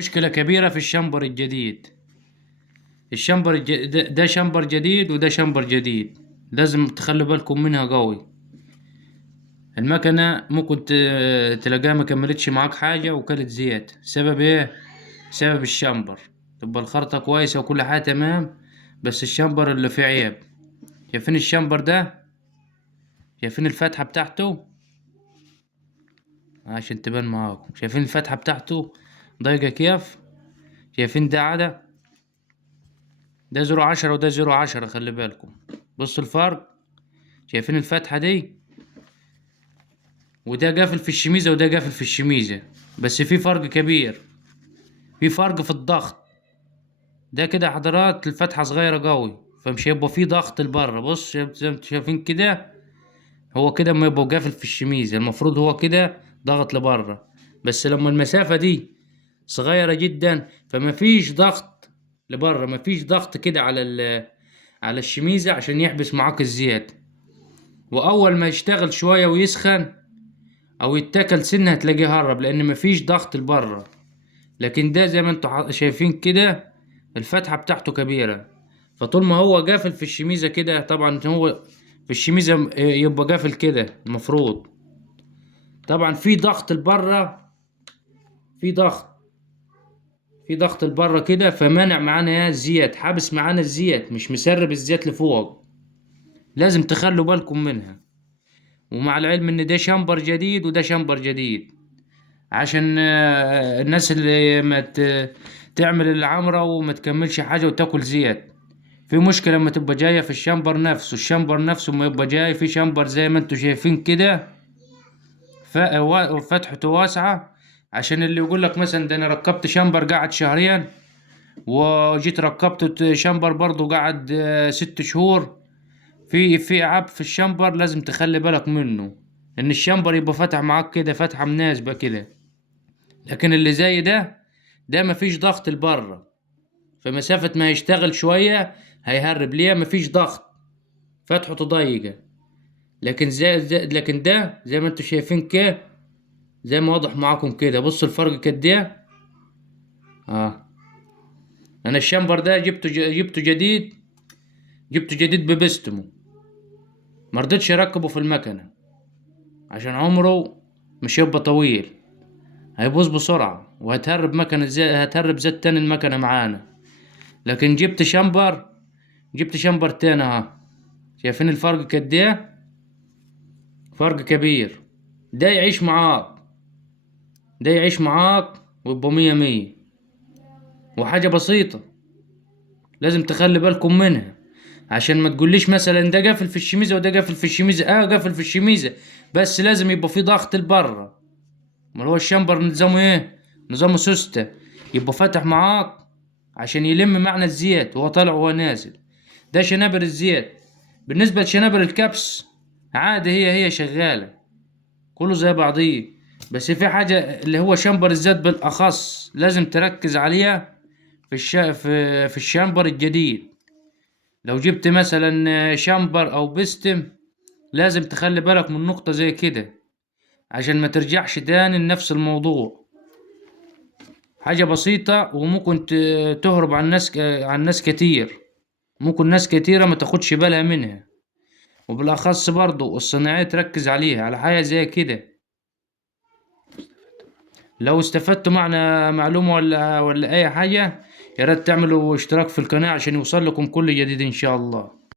مشكلة كبيرة في الشامبر الجديد. ده شامبر جديد وده شامبر جديد، لازم تخلي بالكم منها قوي. المكنة ممكن تلاقيها ما كملتش معاك حاجة وكلت زيت. سبب ايه؟ سبب الشامبر. تبقى الخرطة كويسة وكل حاجة تمام، بس الشامبر اللي فيه عيب. شايفين الشامبر ده؟ شايفين الفتحة بتاعته؟ عشان تبان معاكم، شايفين الفتحة بتاعته ضيقة كيف؟ شايفين ده عادة؟ ده 0.10 وده 0.10، خلي بالكم. بصوا الفرق. شايفين الفتحة دي؟ وده قافل في الشميزة وده قافل في الشميزة، بس في فرق كبير. في فرق في الضغط. ده كده حضرات الفتحة صغيرة قوي، فمش هيبقى في ضغط لبره. بص زي ما انتوا شايفين كده، هو كده ما يبقى قافل في الشميزة، المفروض هو كده ضغط لبره. بس لما المسافة دي صغيرة جدا فما فيش ضغط لبره، ما فيش ضغط كده على الشميزة عشان يحبس معاك الزيت. واول ما يشتغل شوية ويسخن او يتاكل سنة هتلاقيه هرب، لان مفيش ضغط لبره. لكن ده زي ما انتوا شايفين كده، الفتحة بتاعته كبيرة. فطول ما هو قافل في الشميزة كده، طبعا هو في الشميزة يبقى قافل كده المفروض. طبعا في ضغط لبره، في ضغط في ضغط لبره كده، فمانع معانا يا الزيت، حابس معانا الزيت، مش مسرب الزيت لفوق. لازم تخلوا بالكم منها. ومع العلم ان ده شامبر جديد وده شامبر جديد، عشان الناس اللي ما تعمل العمرة وما تكملش حاجة وتاكل زيت. في مشكلة لما تبقى جاية في الشامبر نفسه، الشامبر نفسه ما يبقى جاي في شامبر زي ما انتوا شايفين كده، فتحته واسعة. عشان اللي يقول لك مثلا ده انا ركبت شامبر قعد شهرين، وجيت ركبت شامبر برضو قعد 6 شهور. في عيب في الشامبر لازم تخلي بالك منه، ان الشامبر يبقى فتح معاك كده فتحة مناسبة كده. لكن اللي زي ده مفيش ضغط لبره، فمسافة ما يشتغل شوية هيهرب ليه، مفيش ضغط، فتحته ضيقة. لكن ده زي ما انتوا شايفين كده، زي ما واضح معاكم كده. بصوا الفرق قد ايه. اه انا الشامبر ده جبته جديد، جبته جديد ببستمه. مرضتش اركبه في المكنة عشان عمره مش هيبقى طويل، هيبوظ بسرعة وهتهرب مكنة هتهرب زيت تاني المكنة معانا. لكن جبت شامبر تاني اهو. شايفين الفرق قد ايه؟ فرق كبير. ده يعيش معاك، ده يعيش معاك ويبقى مية مية. وحاجة بسيطة لازم تخلي بالكم منها، عشان ما تقوليش مثلا ده قافل في الشميزة وده قافل في الشميزة. قافل في الشميزة، بس لازم يبقى في ضغط لبره. ما هو الشامبر نظامه ايه؟ نظامه سوستة، يبقى فاتح معاك عشان يلم معنى الزيت وهو طالع وهو نازل. ده شنابر الزيت. بالنسبة لشنابر الكبس عادي، هي شغالة، كله زي بعضيه. بس في حاجة اللي هو شامبر الزيت بالأخص لازم تركز عليها في الشامبر الجديد. لو جبت مثلا شامبر أو بستم، لازم تخلي بالك من نقطة زي كده عشان ما ترجعش تاني لنفس الموضوع. حاجة بسيطة وممكن تهرب عن ناس كتير. ممكن ناس كتيرة ما تاخدش بالها منها، وبالأخص برضو الصناعية تركز عليها على حاجة زي كده. لو استفدتوا معنا معلومة ولا أي حاجة، يا ريت تعملوا اشتراك في القناة عشان يوصل لكم كل جديد إن شاء الله.